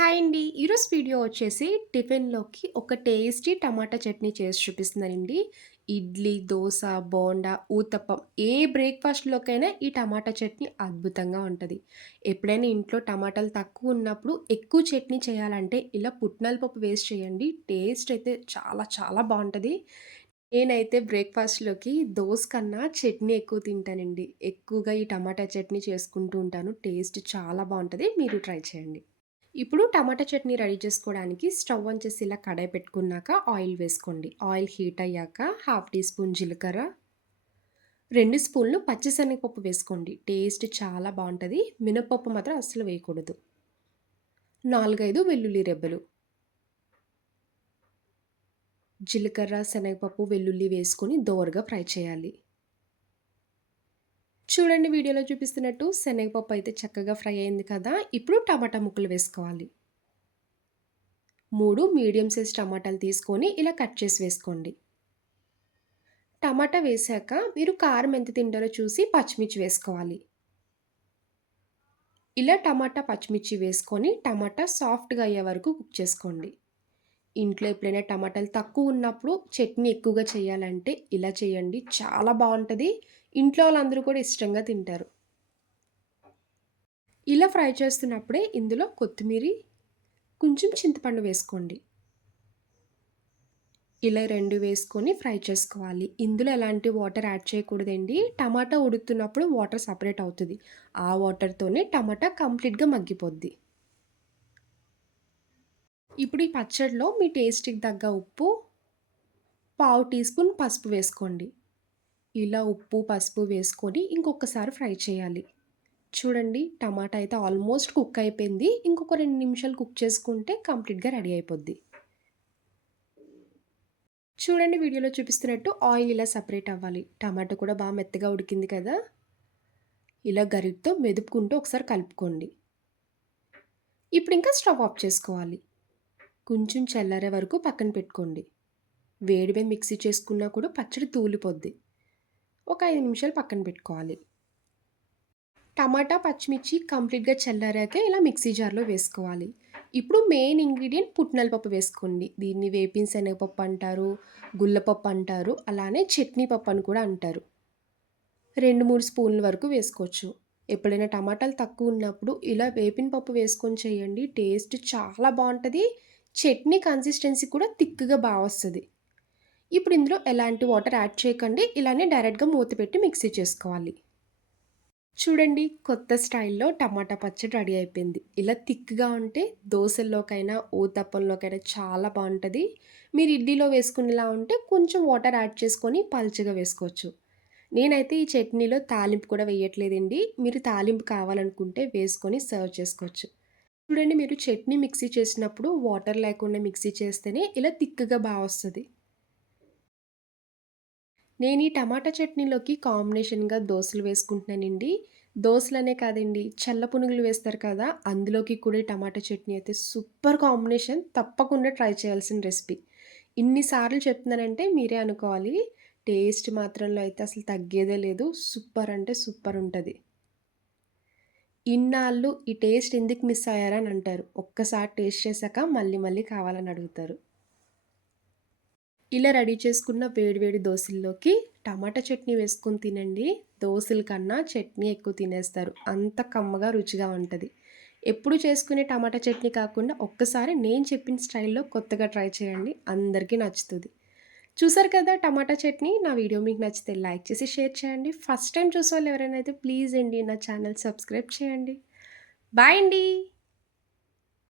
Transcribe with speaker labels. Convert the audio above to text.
Speaker 1: Hi అండి. ఈరోజు video వచ్చేసి టిఫిన్‌లోకి ఒక టేస్టీ టమాటా చట్నీ చేసి చూపిస్తున్నానండి. ఇడ్లీ, దోశ బోండా, ఊతప్పం ఏ బ్రేక్‌ఫాస్ట్‌లోకైనా ఈ టమాటా చట్నీ అద్భుతంగా ఉంటుంది ఎప్పుడైనా ఇంట్లో టమాటాలు తక్కువ ఉన్నప్పుడు ఎక్కువ చట్నీ చేయాలంటే ఇలా పుట్నాల పప్పు వేస్ట్ చేయండి. టేస్ట్ అయితే చాలా చాలా బాగుంటుంది నేనైతే బ్రేక్‌ఫాస్ట్‌లోకి దోశ కన్నా చట్నీ ఎక్కువ తింటానండి. ఎక్కువగా ఈ టమాటా చట్నీ చేసుకుంటూ ఉంటాను. టేస్ట్ చాలా బాగుంటుంది మీరు ట్రై చేయండి. ఇప్పుడు టమాటా చట్నీ రెడీ చేసుకోవడానికి స్టవ్ ఆన్ చేసి ఇలా కడాయి పెట్టుకున్నాక ఆయిల్ వేసుకోండి. ఆయిల్ హీట్ అయ్యాక హాఫ్ టీ స్పూన్ జీలకర్ర రెండు స్పూన్లు పచ్చిశనగపప్పు వేసుకోండి. టేస్ట్ చాలా బాగుంటుంది. మినపప్పు మాత్రం అస్సలు వేయకూడదు. నాలుగైదు వెల్లుల్లి రెబ్బలు. జీలకర్ర శనగపప్పు వెల్లుల్లి వేసుకొని దోరగా ఫ్రై చేయాలి. చూడండి వీడియోలో చూపిస్తున్నట్టు శనగపప్పు అయితే చక్కగా ఫ్రై అయింది కదా. ఇప్పుడు టమాటా ముక్కలు వేసుకోవాలి. మూడు మీడియం సైజ్ టమాటాలు తీసుకొని ఇలా కట్ చేసి వేసుకోండి. టమాటా వేసాక మీరు కారం ఎంత తింటారో చూసి పచ్చిమిర్చి వేసుకోవాలి. ఇలా టమాటా పచ్చిమిర్చి వేసుకొని టమాటా సాఫ్ట్గా అయ్యే వరకు కుక్ చేసుకోండి. ఇంట్లో ఎప్పుడైనా టమాటాలు తక్కువ ఉన్నప్పుడు చట్నీ ఎక్కువగా చేయాలంటే ఇలా చేయండి. చాలా బాగుంటుంది. ఇంట్లో వాళ్ళందరూ కూడా ఇష్టంగా తింటారు. ఇలా ఫ్రై చేస్తున్నప్పుడే ఇందులో కొత్తిమీర కొంచెం చింతపండు వేసుకోండి. ఇలా రెండు వేసుకొని ఫ్రై చేసుకోవాలి. ఇందులో ఎలాంటి వాటర్ యాడ్ చేయకూడదండి. టమాటా ఉడుకుతున్నప్పుడు వాటర్ సపరేట్ అవుతుంది. ఆ వాటర్తోనే టమాటా కంప్లీట్గా మగ్గిపోద్ది. ఇప్పుడు ఈ పచ్చడిలో మీ టేస్ట్కి తగ్గ ఉప్పు పావు టీ స్పూన్ పసుపు వేసుకోండి. ఇలా ఉప్పు పసుపు వేసుకొని ఇంకొకసారి ఫ్రై చేయాలి. చూడండి టమాటా అయితే ఆల్మోస్ట్ కుక్ అయిపోయింది. ఇంకొక రెండు నిమిషాలు కుక్ చేసుకుంటే కంప్లీట్గా రెడీ అయిపోద్ది. చూడండి వీడియోలో చూపిస్తున్నట్టు ఆయిల్ ఇలా సపరేట్ అవ్వాలి. టమాటా కూడా బాగా మెత్తగా ఉడికింది కదా? ఇలా గరిటతో మెదుపుకుంటూ ఒకసారి కలుపుకోండి. ఇప్పుడు ఇంకా స్టవ్ ఆఫ్ చేసుకోవాలి. కొంచెం చల్లారే వరకు పక్కన పెట్టుకోండి. వేడివే మిక్సీ చేసుకున్నా కూడా పచ్చడి తూలిపోద్ది. ఒక ఐదు నిమిషాలు పక్కన పెట్టుకోవాలి. టమాటా పచ్చిమిర్చి కంప్లీట్గా చల్లారాక ఇలా మిక్సీ జార్లో వేసుకోవాలి. ఇప్పుడు మెయిన్ ఇంగ్రీడియంట్ పుట్నాల పప్పు వేసుకోండి. దీన్ని వేపిన శనగపప్పు అంటారు గుల్లపప్పు అంటారు అలానే చట్నీ పప్పు అని కూడా అంటారు. రెండు మూడు స్పూన్ల వరకు వేసుకోవచ్చు. ఎప్పుడైనా టమాటాలు తక్కువ ఉన్నప్పుడు ఇలా వేపిన పప్పు వేసుకొని చేయండి. టేస్ట్ చాలా బాగుంటుంది. చట్నీ కన్సిస్టెన్సీ కూడా థిక్గా బాగా వస్తుంది. ఇప్పుడు ఇందులో ఎలాంటి వాటర్ యాడ్ చేయకండి ఇలానే డైరెక్ట్గా మూత పెట్టి మిక్సీ చేసుకోవాలి. చూడండి కొత్త స్టైల్లో టమాటా పచ్చడి రెడీ అయిపోయింది. ఇలా థిక్గా ఉంటే దోశల్లోకైనా ఊతప్పంలోకైనా చాలా బాగుంటుంది. మీరు ఇడ్లీలో వేసుకునేలా ఉంటే కొంచెం వాటర్ యాడ్ చేసుకొని పల్చగా వేసుకోవచ్చు. నేనైతే ఈ చట్నీలో తాలింపు కూడా వేయట్లేదండి. మీరు తాలింపు కావాలనుకుంటే వేసుకొని సర్వ్ చేసుకోవచ్చు. చూడండి మీరు చట్నీ మిక్సీ చేసినప్పుడు వాటర్ లేకుండా మిక్సీ చేస్తేనే ఇలా తిక్కగా బాగా వస్తుంది. నేను ఈ టమాటా చట్నీలోకి కాంబినేషన్గా దోశలు వేసుకుంటున్నానండి. దోశలనే కాదండి చల్ల పునుగులు వేస్తారు కదా అందులోకి కూడా టమాటా చట్నీ అయితే సూపర్ కాంబినేషన్. తప్పకుండా ట్రై చేయాల్సిన రెసిపీ. ఇన్నిసార్లు చెప్తున్నానంటే మీరే అనుకోవాలి. టేస్ట్ మాత్రంలో అయితే అసలు తగ్గేదే లేదు. సూపర్ అంటే సూపర్ ఉంటుంది. ఇన్నాళ్ళు ఈ టేస్ట్ ఎందుకు మిస్ అయ్యారని అంటారు. ఒక్కసారి టేస్ట్ చేశాక మళ్ళీ మళ్ళీ కావాలని అడుగుతారు. ఇలా రెడీ చేసుకున్న వేడివేడి దోశల్లోకి టమాటా చట్నీ వేసుకొని తినండి. దోశల కన్నా చట్నీ ఎక్కువ తినేస్తారు. అంత కమ్మగా రుచిగా ఉంటుంది. ఎప్పుడు చేసుకునే టమాటా చట్నీ కాకుండా ఒక్కసారి నేను చెప్పిన స్టైల్లో కొత్తగా ట్రై చేయండి. అందరికీ నచ్చుతుంది. చూసారు కదా టమాటా చట్నీ? నా వీడియో మీకు నచ్చితే లైక్ చేసి షేర్ చేయండి. ఫస్ట్ టైం చూసే వాళ్ళు ఎవరైనా అయితే ప్లీజ్ అండి నా ఛానల్ సబ్స్క్రైబ్ చేయండి. బాయ్ అండి.